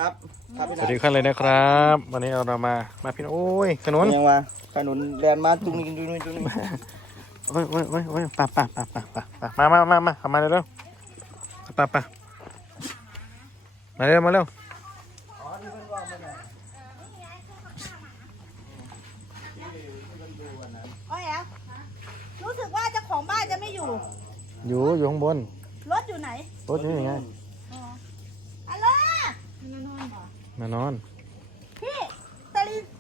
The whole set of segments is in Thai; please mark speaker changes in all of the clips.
Speaker 1: ครับ
Speaker 2: สวัสดีท่านเลยนะครับวันนี้เรามาพี่โอ้ยขนุน
Speaker 1: ยังว่าขนุนแลนมาตรงนี้ตรงนี้ตรงนี้
Speaker 2: โอ้ยป่ามาเข้ามาเร็วป่ามาเร็ว
Speaker 3: อ๋อแอลรู้สึกว่าเจ้าของบ้านจะไม่อยู่
Speaker 2: อยู่ข้างบน
Speaker 3: รถอยู่ไหน
Speaker 2: รถนี่ยังไง
Speaker 3: ฮัลโหล
Speaker 2: มานอน
Speaker 3: พี่ตาลิน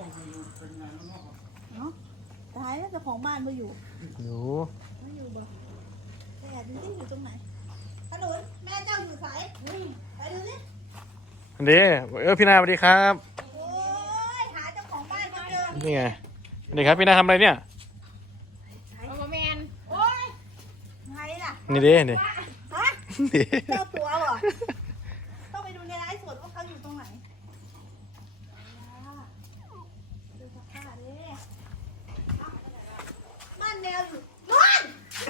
Speaker 3: ตายแล้วเจ้าของบ้านไม่อยู่บ่แต่ดูที่อยู่ตรงไหนขนุนแม่เจ้าอยู่ไสไปดูสิ
Speaker 2: ดีพี่นาสวัสดีครับ
Speaker 3: โอ้ยหาเจ้าของบ้านไม่เจอ
Speaker 2: นี่ไงสวัสดีครับพี่นาทำอะไรเนี่ย
Speaker 3: แมนโอ้ยไงล่ะ
Speaker 2: นี่ดิ
Speaker 3: ฮะเจ้าตัวเหรอต้องไปดูในไลฟ์สดว่าเขาอยู่ตรงไหนดูสภาพดิบ้านแมวอยู่นู่น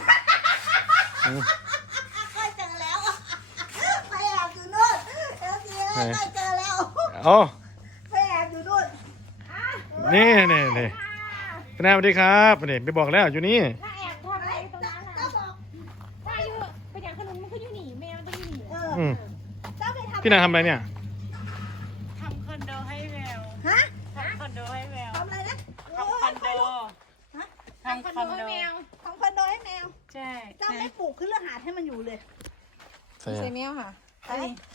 Speaker 3: ค่อยเจอแล้วไปแอบอยู่นู่นค่อยเจอแล้ว
Speaker 2: อ๋อ
Speaker 3: ไปแอบอยู่นู่น
Speaker 2: นี่พี่นาสวัสดีครับนี่ไปบอกแล้วอยู่นี่
Speaker 3: ถ้าแอบทำอะไรตรงนั้นนะบอกถ้าอยู่ไปอย่างขนมมันก็อยู่หนีแมวต้องอยู่หนี
Speaker 2: พี่นาทำอะไรเนี่ย
Speaker 4: ทำคอนโดให้แมว
Speaker 3: ฮะ
Speaker 4: ทำคอนโดให้แมว
Speaker 3: ทำอะไรนะ
Speaker 4: ทำคอนโด
Speaker 3: ฮะ
Speaker 4: ทำคอนโดให้แมว
Speaker 3: ทำคอนโดให้แมว
Speaker 4: ใช่
Speaker 3: เจ้าไม่ปลูกขึ้นเรือหาดให้มันอยู่เลย
Speaker 2: ใส่
Speaker 4: แมวค่ะ
Speaker 3: ไหน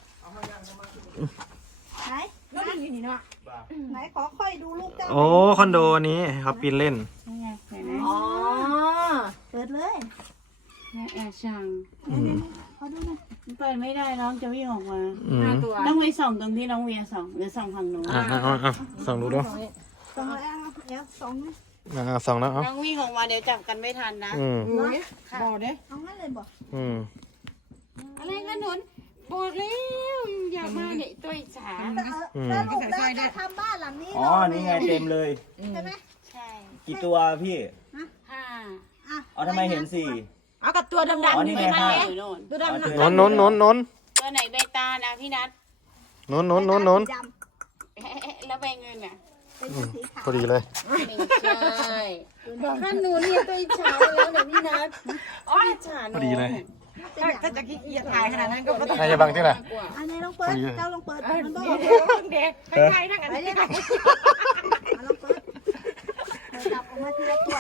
Speaker 4: แล้วดูนี่เนาะ
Speaker 3: ไหนขอค่อยดูลูกเจ้า
Speaker 2: โอ้คอนโดนี้เขาปีนเล่น
Speaker 4: นี่ไงเห็นไหม
Speaker 3: อ๋อเปิดเลย
Speaker 4: แม่แอบช่าง
Speaker 3: ขอดูหน่อย
Speaker 4: เปิดไม่ได้น้องจะวิ่งออกมา
Speaker 2: ตัว
Speaker 4: ต้องไปส่องตรงที่น้องเวียส่องหรือส่องฝั่งนู้น
Speaker 2: ส่องดูด้วย
Speaker 3: ส่องแล้วส่อง
Speaker 2: ส่องแล้ว
Speaker 4: น้องวิ่งออกมาเดี๋ยวจับกันไม่ทันนะบอกเด้
Speaker 3: เอางั้นเลยบอก
Speaker 4: อะไรกันหนุนบอกแล้วอยากมาเนี่ยตัวอิจฉา
Speaker 3: แล้วลูกแล้วจะทำบ้านหลังนี้
Speaker 1: อ๋อนี่ไงเต็มเลย
Speaker 3: ใช่ไหม
Speaker 4: ใช่
Speaker 1: กี่ตัวพี่
Speaker 4: 5
Speaker 1: เอาทำไมเห็น4
Speaker 4: เอากับตัวดำๆนี่ไหมตัวดำ
Speaker 2: นน
Speaker 4: ตัวไหนใบตานะพี่นัท
Speaker 2: น
Speaker 4: แล้วใบเงินอ่ะ
Speaker 2: พอดีเลย
Speaker 4: ใช่ข้าหนูเนี่ยตัวอิจฉาแล้วเดี๋ยวพี่นัทอ๋ออิจฉาหนู
Speaker 2: พอดีเลย
Speaker 4: ถ้าจะขี้เกียจถ่ายขนาดนั้นก็
Speaker 2: ใครจะบังที่ไหน
Speaker 3: อันนี้ลองเปิดเจ้าลองเปิดมันบอก
Speaker 4: เด็กใครทั้งอันนี้
Speaker 3: ลองเปิดจับออกมาทีละตัว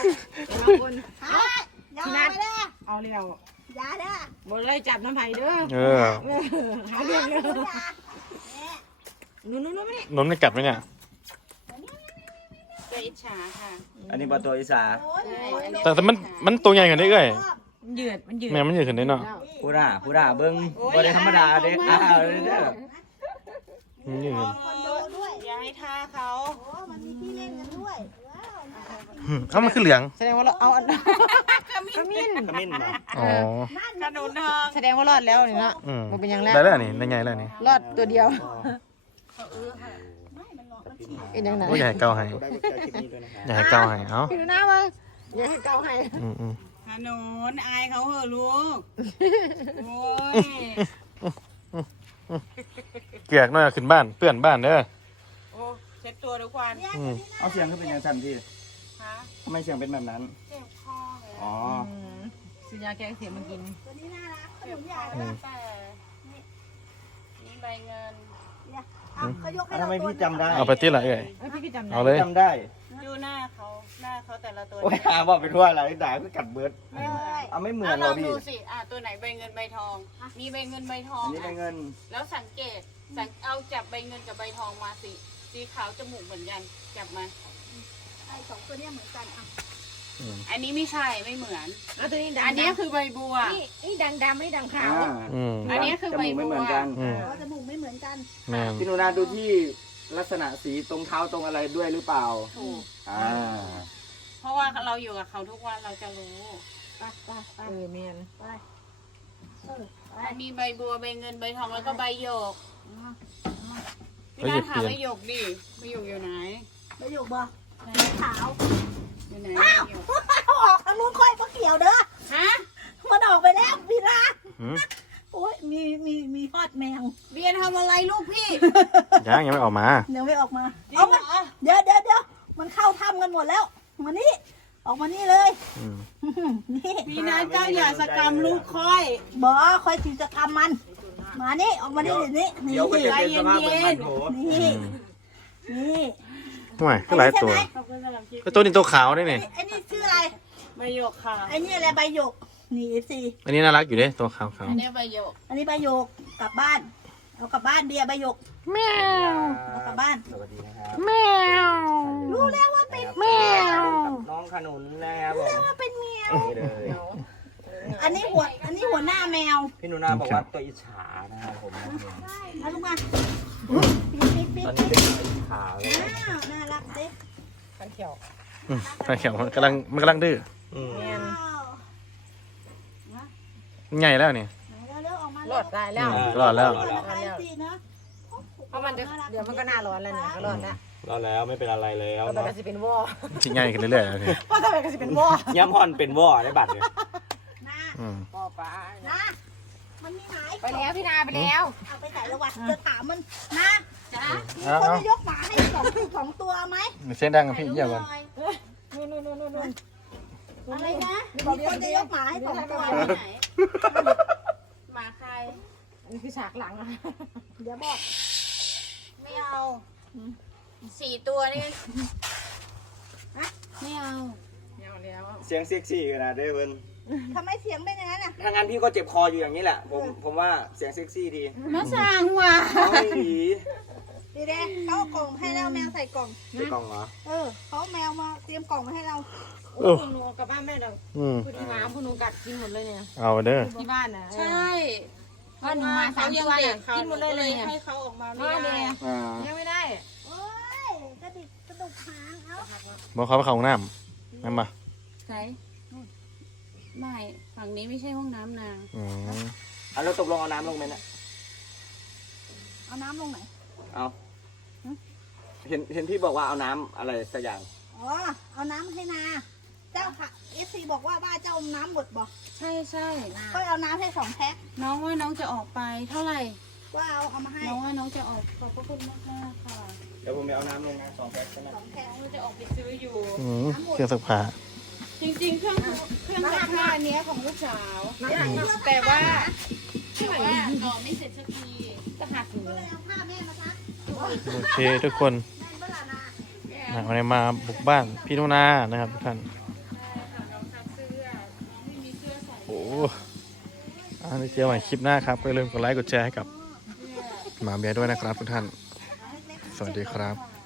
Speaker 3: อย่าไปเด้อ
Speaker 4: เอาเร็ว
Speaker 3: อย่าเด้อบ
Speaker 4: นเลยจับน้ำไผ่เด้อหาเรื่องเลย
Speaker 2: นไม่กัดไหมเนี่ย
Speaker 4: ตัวอิจฉาค่ะ
Speaker 1: อันนี้ปลาตัวอิสา
Speaker 2: แต่มันตัวใหญ่กว่านี้เลย
Speaker 4: มันยืด
Speaker 2: แม่มันยืดขึ้นได้เนาะ
Speaker 1: พูด่าเบิ้งบ่ได้ธรรมดาเด้เด้
Speaker 2: ยืด
Speaker 4: อย่าให้ท่าเขา
Speaker 3: มันมีที่เล่นกันด้วย
Speaker 2: มันคือเหลือง
Speaker 4: แสดงว่าเราเอาขมิ้น
Speaker 1: มา
Speaker 2: อ๋อ
Speaker 4: ขนุนทองแสดงว่ารอดแล้วนี่นะมันเป็นยังไง
Speaker 2: ได้แล้วนี่ได้ไงแล้วนี่
Speaker 4: รอดตัวเดียวเป็นยังไง
Speaker 2: อย่าให้เกาให้อย่าให้เกาให้เอ้า
Speaker 4: พี่ดูหน้ามั้งอย่าให้เกาให้ขนุนอายเขาเหอะลูกโอ้ย
Speaker 2: เกียกหน่อยขึ้นบ้านเปื่อนบ้านเด้อ
Speaker 4: โอ้เช็ดตัวทุกวัน
Speaker 1: เอาเสียงขึ้นเป็นยังสั่นพี่ทำไมเสียงเป็นแบบนั้น
Speaker 4: เจ็บคอเลย
Speaker 1: อ๋อ
Speaker 4: ซื้อยาแก้เสียงมากิน
Speaker 3: ตัวนี้น่ารักขนมใหญ่
Speaker 4: แต่นี่ใบเงิน
Speaker 1: ทำไมพี่จำได้
Speaker 2: เอาไปที่ไหนเอาเลย
Speaker 1: จำได้
Speaker 4: ดูหน้าเขาแต่ละตัว
Speaker 1: โอ้ยบอกไปทั่วอะไรด่าก็กัดเบิร์ดเอาไม่เหมือนเราพี่
Speaker 4: ดูสิตัวไหนใบเงินใบทองมีใบเงินใบทอง
Speaker 1: อันนี้ใบเงิน
Speaker 4: แล้วสังเกตเอาจับใบเงินกับใบทองมาสิสีขาวจมูกเหมือนกันจับมา
Speaker 3: ไอ้2ตัวนี้เหมือนกัน
Speaker 4: อันนี้ไม่ใช่ไม่เหมือนอันนี้คือใบบัว
Speaker 3: นี่ดังดำไม่ดังขาว
Speaker 4: อันนี้คือใบบัว
Speaker 3: จมูกไม่เหมือนกัน
Speaker 1: พี่นุนาดูที่ลักษณะสีตรงเท้าตรงอะไรด้วยหรือเปล่า
Speaker 4: ถูกเพราะว่าเราอยู่กับเขาทุกวันเราจะรู้
Speaker 3: ไป
Speaker 4: เมียนอันนี้ใบบัวใบเงินใบทองแล้วก็ใบหยกพี่น้าถามใบหยกดิใบหยกอยู่ไหน
Speaker 3: ใบหยกบ่ขาว
Speaker 4: อยู่ไหน
Speaker 3: ออกทางนู้นค่อยก็เกี่ยวเด้อ
Speaker 4: ฮะ
Speaker 3: มันออกไปแล้วพี่นาโอ้ยมีฮอดแมว
Speaker 4: เบียร์ทำอะไรลูกพี่
Speaker 2: ยังไม่ออกมา
Speaker 3: เดี๋ยวไม่ออกมา
Speaker 4: จริง
Speaker 3: เอามา
Speaker 4: เหรอ
Speaker 3: เดี๋ยวมันเข้าถ้ำกันหมดแล้วมานี่ออกมานี่เลย
Speaker 2: อืม
Speaker 3: นี่
Speaker 4: พี่นาเจ้าอย่าสกรรมลูกค่อย
Speaker 3: บอกคอยกิจกรรมมัน มานี่ออกมานี่เดี๋ยวนี้นี่
Speaker 1: เดี๋ยวก็จะเป็นสภาพเหมือนมันโถ
Speaker 3: นี่นี่
Speaker 2: ทำไมก็หลายตัว
Speaker 3: ใช่ไหม
Speaker 4: ขอบคุณสำหรับคลิป
Speaker 2: ก็ตัวนี้ตัวขาวนี่นี่
Speaker 3: ไอ้นี่ชื่ออะไร
Speaker 4: ใบหยกค่ะ
Speaker 3: ไอ้นี่อะไรใบหยกนี่เอฟซี
Speaker 2: อันนี้น่ารักอยู่เด้ตัวขาว
Speaker 4: อันนี้ใบหยก
Speaker 3: อันนี้ใบหยกกลับบ้านเอากลับบ้านเดียใบหยก
Speaker 2: แมว
Speaker 3: เอากลับบ้าน
Speaker 1: สวัสดีนะครับ
Speaker 2: แมว
Speaker 3: รู้แล้วว่าเป็น
Speaker 2: แมว
Speaker 1: น้องขนุนนะครับผม
Speaker 3: ว่าเป็นแมว
Speaker 1: นี่เลย
Speaker 3: อันนี้หัวหน้าแมว
Speaker 1: พี่หนูนาบอกว่าตัวอิจฉานะครับผม
Speaker 3: มาลูกมาปิด
Speaker 1: ตอนนี้เป็นตัวอิจฉาเลย
Speaker 3: อ้าวน่ารักเด็ก
Speaker 2: อืมไฟเขียวมันกำลังดื้อ
Speaker 1: อืม
Speaker 3: ว้าว
Speaker 2: ใหญ่แล้วนี่
Speaker 3: เร็วๆออกมา
Speaker 5: หลอดได้แล้ว
Speaker 2: รอดแล้ว
Speaker 3: ดีนะ
Speaker 5: เพราะมันจะเดี๋ยวมันก็หน้าร้อนแล้วเนี่ยก็ร้อนแล้ว
Speaker 1: รอดแล้วไม่เป็นอะไรแล้ว
Speaker 5: ก็แบบ
Speaker 1: เนาะ
Speaker 5: ก็จะเป็นวอ
Speaker 2: ที่ใหญ่ขึ้นเรื่อยๆแล้วนี่
Speaker 5: เพราะทำไมก็จะเป็นวอ
Speaker 1: ย้ำฮอนเป็นว่อได้บัตรเนี่ย
Speaker 3: นะ
Speaker 2: อืม
Speaker 5: วอป้า
Speaker 3: นะมันมีหาย
Speaker 5: ไปแล้วพี่นาไปแล้ว
Speaker 3: เอาไปใส่ระวัดจะถามมันนะ
Speaker 4: จ้า
Speaker 3: มีคนจะยกหมาให้สองตัวไหม
Speaker 2: เสียงดังกับพี่เยี่ยมก่อน
Speaker 5: นู่น
Speaker 3: อะไรนะมีคนจะยกหมาให้สองตัวไหม
Speaker 4: ไหนหมาใคร
Speaker 5: นี่คือฉากหลังอะ
Speaker 3: เดี๋ยวบอก
Speaker 4: ไม่เอา4 ตัวนี่ไม่เอา
Speaker 5: เดี๋ยวแล้ว
Speaker 1: เสียงเซ็กซี่ขนาดเด้อเพิ่น
Speaker 3: ทำไมเสียงเป็นอย่างนั้นอ่ะ
Speaker 1: ถ้างั้นพี่ก็เจ็บคออยู่อย่างนี้แหละ ผมว่าเสียงเซ็กซี่ดี
Speaker 4: มาสั่งว่ะ
Speaker 1: เอาไม่ดี
Speaker 3: ดีเด้เขาเอากล่องให้เราแมวใส่กล่อง
Speaker 1: ใส่กล่องเหรอ
Speaker 3: เขาแมวมาเตรียมกล่องมาให้เรา
Speaker 5: โอ้คุณหนูกลับบ้านแม่เดี๋ยว
Speaker 2: อืม
Speaker 5: คุณหมาคุณหนูกัดกินหมดเลยเนี่ย
Speaker 2: เอาเด้อ
Speaker 5: ที่บ้านน่ะ
Speaker 4: ใช่ว่าหนูมา3 ตัวเนี่ย
Speaker 5: กินหมดเลยเลย
Speaker 4: ให้เขาออกมาไม่
Speaker 5: ว่า
Speaker 4: ได้
Speaker 5: เนี่ย
Speaker 1: อ่า
Speaker 5: ยังไม่ได้
Speaker 3: โอ้ยกระดิกกระดุกหางเอา
Speaker 2: บอกเขาไปเข้าห้องน้ำนั่นปะ
Speaker 4: ใช่ไม่ฝั่งนี้ไม่ใช่ห้องน้ำนาง
Speaker 2: อืม
Speaker 1: เอาแล้วตกลงเอาน้ำลงไหมเนี่ย
Speaker 3: เอาน้ำลงไหน
Speaker 1: เอาเห็นพี่บอกว่าเอาน้ำอะไรสักอย่าง
Speaker 3: อ๋อ เอาน้ำให้นา เจ้าค่ะเอฟซีบอกว่าเจ้าเอาน้ำหมดบอก
Speaker 4: ใช่ใช่
Speaker 3: ก็เอาน้ำให้2 แพ็ค
Speaker 4: น้องว่าน้องจะออกไปเท่าไหร่
Speaker 3: ว่าเอามาให้
Speaker 4: น้องว่าน้องจะออกขอบพระคุณมากมากๆค่ะ
Speaker 1: เดี๋ยวผมไปเอาน้ำลงนะ2 แพ็คใช่ไหม
Speaker 3: 2 แพ็ค
Speaker 4: น้องจะออกไปซื้ออยู่
Speaker 2: อืมเครื่องซักผ้า
Speaker 4: จริงๆเครื่องซักผ้าอันเนี้ยของลูกสาว แต่ว่าต่อไม่เสร็จสักทีจะหักหนู
Speaker 3: ก็เลยเอาผ้าแม่มาซัก
Speaker 2: โอเคทุกคน
Speaker 3: แม่เมื่อไหร่นา
Speaker 2: วันนี้มาบุกบ้านพี่นุนานะครับทุกท่าน
Speaker 4: น้องซักเสื้อไม่มีเสื้อใส่
Speaker 2: โอ้ได้เจอใหม่คลิปหน้าครับก็อย่าลืมกดไลค์กดแชร์ให้กับหมาเบียร์ด้วยนะครับทุกท่าน สวัสดีครับ